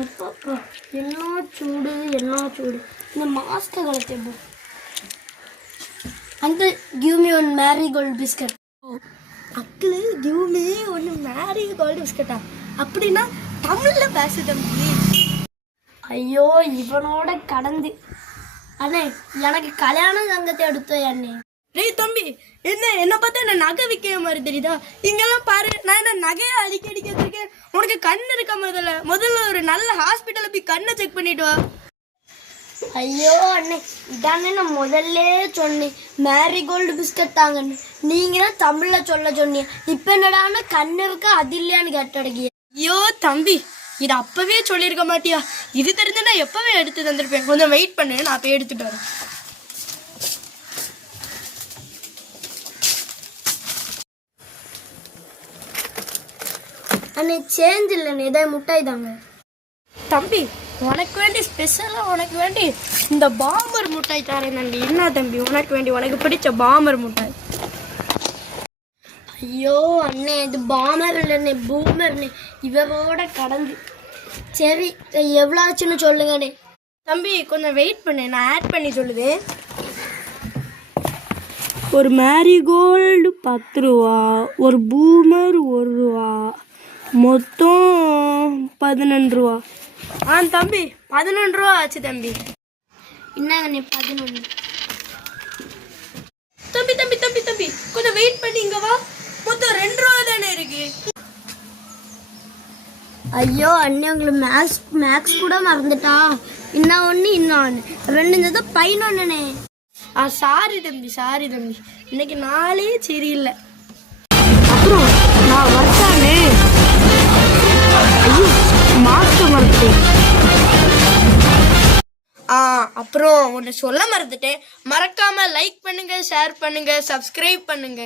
எப்பப்பா என்ன சூடு என்ன சூடு. இந்த மாஸ்கை கலத்தேப்போ. Uncle give me one Marie Gold biscuit. Uncle give me ஒன்று மேரிகோல்டு பிஸ்கட்டா? அப்படின்னா தமிழில் பேசு தம்பி. ஐயோ இவனோட கடந்து. அண்ணே எனக்கு கல்யாண சங்கத்தை எடுத்தோ அண்ணே. டேய் தம்பி, என்ன பார்த்தா என்ன நகை விற்கிற மாதிரி தெரியுதா? இங்கெல்லாம் பாரு, நான் என்ன நகையை அடிக்க வச்சிருக்கேன். உனக்கு கண் இருக்க முதல்ல ஒரு நல்ல ஹாஸ்பிட்டலில் போய் கண்ணை செக் பண்ணிட்டு வா. ஐயோ அண்ணே, இதானே நான் முதல்ல சொன்னேன் மேரிகோல்டு பிஸ்கட் தாங்கன்னு. நீங்க தான் தமிழில் சொன்னீங்க. இப்போ என்னடான்னா கண்ணு இருக்க அது இல்லையான்னு கேட்டடக்கிய. ஐயோ தம்பி, இது அப்பவே சொல்லியிருக்க மாட்டியா? இது தெரிஞ்சு நான் எப்பவே எடுத்து தந்திருப்பேன். கொஞ்சம் வெயிட் பண்ணு, நான் போய் எடுத்துட்டு வரேன். அண்ணே சேஞ்ச் இல்லைண்ணே, இதை முட்டாய் தாங்க. தம்பி உனக்கு வேண்டி ஸ்பெஷலாக உனக்கு வேண்டி இந்த பாம்பர் முட்டாய் தரேன் நம்பி. என்ன தம்பி உனக்கு வேண்டி உனக்கு பிடிச்ச பாம்பர் முட்டாய்? ஐயோ அண்ணே, இது பாமர் இல்லைண்ணே, பூமர்ண்ணே. இவரோட கடந்து. சரி எவ்வளோ ஆச்சுன்னு சொல்லுங்கண்ணே. தம்பி கொஞ்சம் வெயிட் பண்ணு, நான் ஆட் பண்ணி சொல்லுவேன். ஒரு மேரிகோல்டு 10 ரூபா, ஒரு பூமர் 1 ரூபா, மொத்தம் 11 ரூபா. தம்பி 11 ரூபா ஆச்சு தம்பி. என்னங்கண்ணே 11? தம்பி தம்பி தம்பி தம்பி கொஞ்சம் வெயிட் பண்ணி இங்க வா. மொத்தம் 2 ரூபா தானே இருக்கு. ஐயோ அண்ணே, உங்களுக்கு மேக்ஸ் கூட மறந்துட்டா. இன்னும் ஒன்று 2 11. சாரி தம்பி சாரி தம்பி, இன்னைக்கு நாளே சரியில்லை. அப்புறம் நான் வரட்டானே. ஐயோ மாஸ்க் மறந்துட்டேன். அப்புறம் ஒன்று சொல்ல மறந்துட்டேன். மறக்காம லைக் பண்ணுங்க, ஷேர் பண்ணுங்க, சப்ஸ்கிரைப் பண்ணுங்க.